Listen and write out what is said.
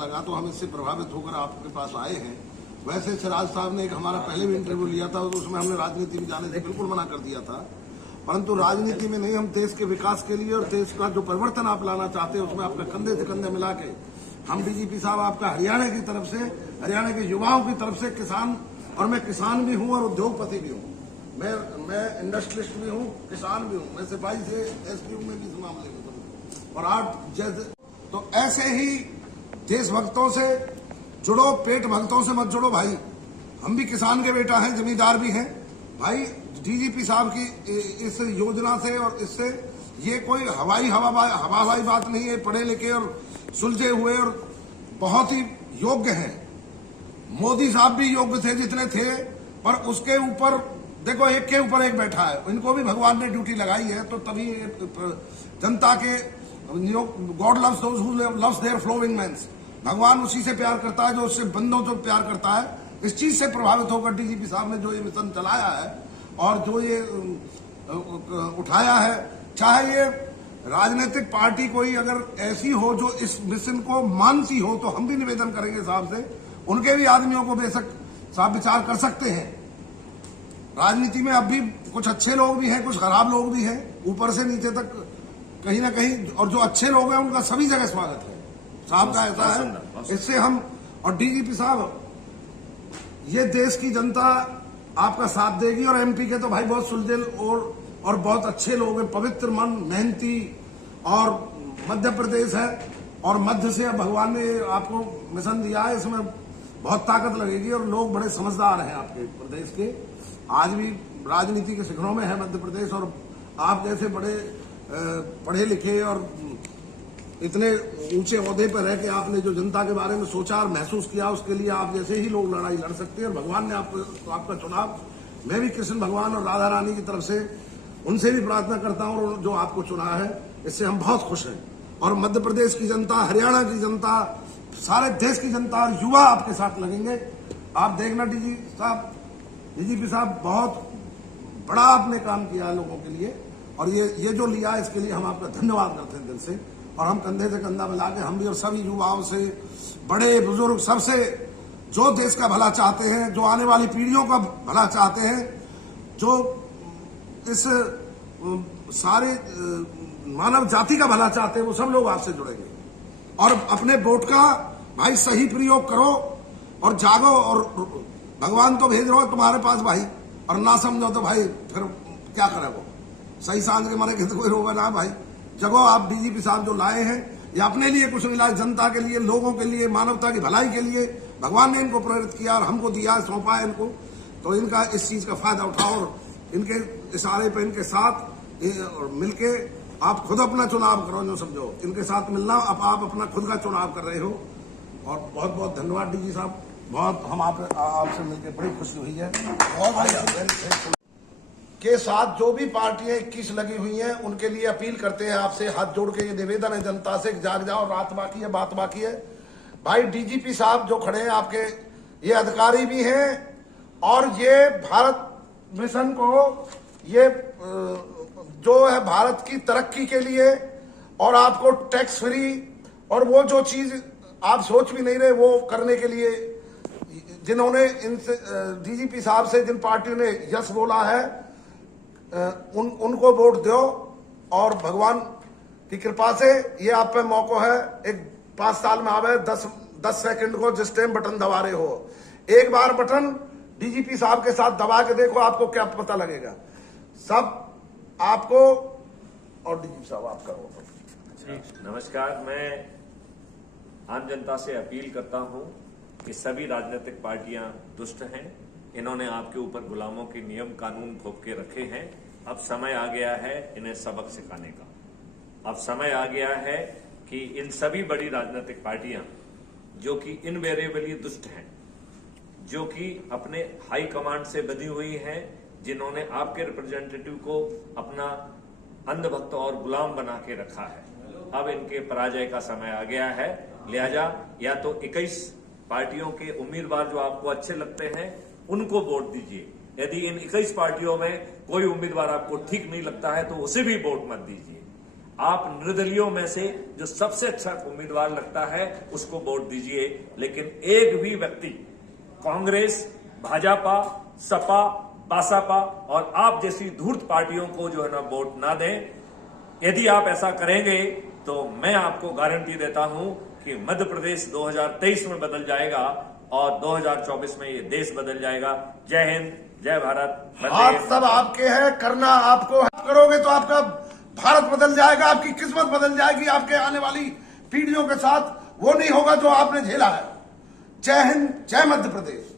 लगा तो हम इससे प्रभावित होकर आपके पास आए हैं। वैसे सिराज साहब ने एक हमारा पहले भी इंटरव्यू लिया था, तो उसमें हमने राजनीति में जाने से बिल्कुल मना कर दिया था, परंतु राजनीति में नहीं, हम देश के विकास के लिए और देश का जो परिवर्तन आप लाना चाहते हैं उसमें आपका कंधे से कंधे मिला के हम डीजीपी साहब आपका हरियाणा की तरफ से, हरियाणा के युवाओं की तरफ से किसान, और मैं किसान भी हूं और उद्योगपति भी हूं, मैं इंडस्ट्रियलिस्ट भी हूं, किसान भी हूं, मैं सिपाही से एसपीयू में भी इस मामले में, और आप जैसे तो ऐसे ही देशभक्तों से जुड़ो, पेट भक्तों से मत जुड़ो भाई। हम भी किसान के बेटा हैं, जमींदार भी हैं भाई। डीजीपी साहब की इस योजना से और इससे ये कोई हवाई बात नहीं है। पढ़े लिखे और सुलझे हुए और बहुत ही योग्य हैं। मोदी साहब भी योग्य थे जितने थे, पर उसके ऊपर देखो एक के ऊपर एक बैठा है। इनको भी भगवान ने ड्यूटी लगाई है, तो तभी जनता के god loves their flowing mans, भगवान उसी से प्यार करता है जो उससे बंदों से प्यार करता है। इस चीज से प्रभावित होकर डीजीपी साहब ने जो ये मिशन चलाया है और जो ये उठाया है, चाहे ये राजनीतिक पार्टी कोई अगर ऐसी हो जो इस मिशन को मानती हो, तो हम भी निवेदन करेंगे साहब से, उनके भी आदमियों को बेशक साहब विचार कर सकते हैं। राजनीति में अब भी कुछ अच्छे लोग भी हैं, कुछ खराब लोग भी हैं, ऊपर से नीचे तक कहीं ना कहीं, और जो अच्छे लोग हैं उनका सभी जगह स्वागत है। साहब का ऐसा है, इससे हम और डीजीपी साहब, ये देश की जनता आपका साथ देगी। और एमपी के तो भाई बहुत सुलझे और बहुत अच्छे लोग हैं, पवित्र मन, मेहनती, और मध्य प्रदेश है, और मध्य से भगवान ने आपको मिशन दिया है, इसमें बहुत ताकत लगेगी और लोग बड़े समझदार हैं आपके प्रदेश के। आज भी राजनीति के शिखरों में है मध्य प्रदेश, और आप जैसे बड़े पढ़े लिखे और इतने ऊंचे ओहदे पर रह के आपने जो जनता के बारे में सोचा और महसूस किया, उसके लिए आप जैसे ही लोग लड़ाई लड़ सकते हैं। और भगवान ने आपका चुनाव, मैं भी कृष्ण भगवान और राधा रानी की तरफ से उनसे भी प्रार्थना करता हूं, और जो आपको चुना है इससे हम बहुत खुश हैं। और मध्य प्रदेश की जनता, हरियाणा की जनता, सारे देश की जनता और युवा आपके साथ लगेंगे। आप देखना डीजीपी साहब बहुत बड़ा आपने काम किया लोगों के लिए, और ये जो लिया इसके लिए हम आपका धन्यवाद करते हैं दिल से। और हम कंधे से कंधा मिला के हम भी और सभी युवाओं से, बड़े बुजुर्ग सबसे, जो देश का भला चाहते हैं, जो आने वाली पीढ़ियों का भला चाहते हैं, जो इस सारे मानव जाति का भला चाहते हैं, वो सब लोग आपसे जुड़ेंगे। और अपने वोट का भाई सही प्रयोग करो और जागो, और भगवान तो भेज रहा हो तुम्हारे पास भाई, और ना समझो तो भाई फिर क्या करे वो। सही सांझ के मारे कोई रोगा ना भाई, जगो। आप डीजीपी साहब जो लाए हैं, ये अपने लिए कुछ नहीं लाए, जनता के लिए, लोगों के लिए, मानवता की भलाई के लिए भगवान ने इनको प्रेरित किया और हमको दिया, सौंपा है इनको। तो इनका इस चीज का फायदा उठाओ और इनके इशारे पे इनके साथ मिलके आप खुद अपना चुनाव करो। जो समझो इनके साथ मिलना, अब आप अपना खुद का चुनाव कर रहे हो। और बहुत बहुत धन्यवाद डीजी साहब, बहुत हम आपसे मिलकर बड़ी खुशी हुई है। बहुत बढ़िया के साथ जो भी पार्टियां 21 लगी हुई हैं, उनके लिए अपील करते हैं आपसे, हाथ जोड़ के ये निवेदन है जनता से, जाग जाओ, रात बाकी है, बात बाकी है भाई। डीजीपी साहब जो खड़े हैं आपके, ये अधिकारी भी हैं, और ये भारत मिशन को, ये जो है भारत की तरक्की के लिए, और आपको टैक्स फ्री और वो जो चीज आप सोच भी नहीं रहे वो करने के लिए, जिन्होंने इनसे डीजीपी साहब से जिन पार्टियों ने यस बोला है, उनको वोट दो। और भगवान की कृपा से ये आप पे मौका है, एक 5 साल में आवे 10 सेकंड को जिस टाइम बटन दबा रहे हो, एक बार बटन डीजीपी साहब के साथ दबा के देखो, आपको क्या पता लगेगा सब आपको। और डीजीपी साहब आप करो। नमस्कार, मैं आम जनता से अपील करता हूं कि सभी राजनीतिक पार्टियां दुष्ट हैं। इन्होंने आपके ऊपर गुलामों के नियम कानून थोप के रखे हैं। अब समय आ गया है इन्हें सबक सिखाने का। अब समय आ गया है कि इन सभी बड़ी राजनीतिक पार्टियां जो कि इनवेरिएबली दुष्ट हैं, जो कि अपने हाई कमांड से बंधी हुई हैं, जिन्होंने आपके रिप्रेजेंटेटिव को अपना अंधभक्त और गुलाम बना के रखा है, अब इनके पराजय का समय आ गया है। लिहाजा या तो 21 पार्टियों के उम्मीदवार जो आपको अच्छे लगते हैं उनको वोट दीजिए। यदि इन 21 पार्टियों में कोई उम्मीदवार आपको ठीक नहीं लगता है तो उसे भी वोट मत दीजिए। आप निर्दलियों में से जो सबसे अच्छा उम्मीदवार लगता है उसको वोट दीजिए, लेकिन एक भी व्यक्ति कांग्रेस, भाजपा, सपा, बासपा और आप जैसी धूर्त पार्टियों को जो है ना वोट ना दें। यदि आप ऐसा करेंगे तो मैं आपको गारंटी देता हूं कि मध्य प्रदेश 2023 में बदल जाएगा और 2024 में ये देश बदल जाएगा। जय हिंद, जय भारत। हाथ सब आपके हैं, करना आपको, आप करोगे तो आपका भारत बदल जाएगा, आपकी किस्मत बदल जाएगी आपके आने वाली पीढ़ियों के साथ। वो नहीं होगा जो आपने झेला है। जय हिंद, जय मध्य प्रदेश।